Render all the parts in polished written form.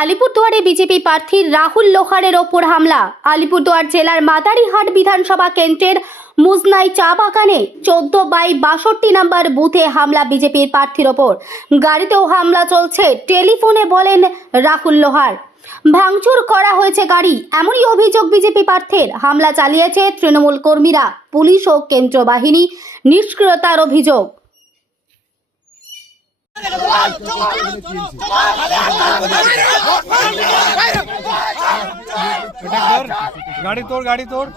আলিপুরদুয়ারে BJP প্রার্থী রাহুল লোহারের ওপর হামলা। আলিপুরদুয়ার জেলার মাদারিহাট বিধানসভা কেন্দ্রের মুজনাই চা বাগানে 14/62 নম্বর বুথে হামলা বিজেপির প্রার্থীর ওপর। গাড়িতেও হামলা চলছে, টেলিফোনে বলেন রাহুল লোহার। ভাঙচুর করা হয়েছে গাড়ি, এমনই অভিযোগ বিজেপি প্রার্থীর। হামলা চালিয়েছে তৃণমূল কর্মীরা, পুলিশ ও কেন্দ্র বাহিনী নিষ্ক্রিয়তার অভিযোগ। गाड़ी तोड़ गाड़ी तोड़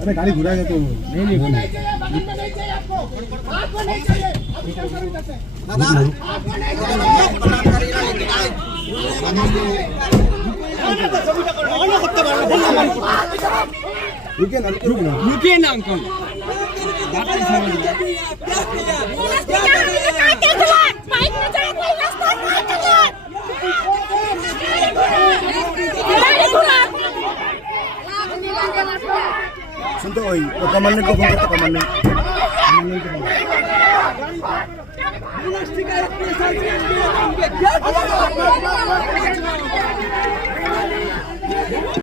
अरे गाड़ी घुरा गया तो नहीं रुकिए ना अंकल सुन तो वही तो कमांडेंट को फोन करता कमांडेंट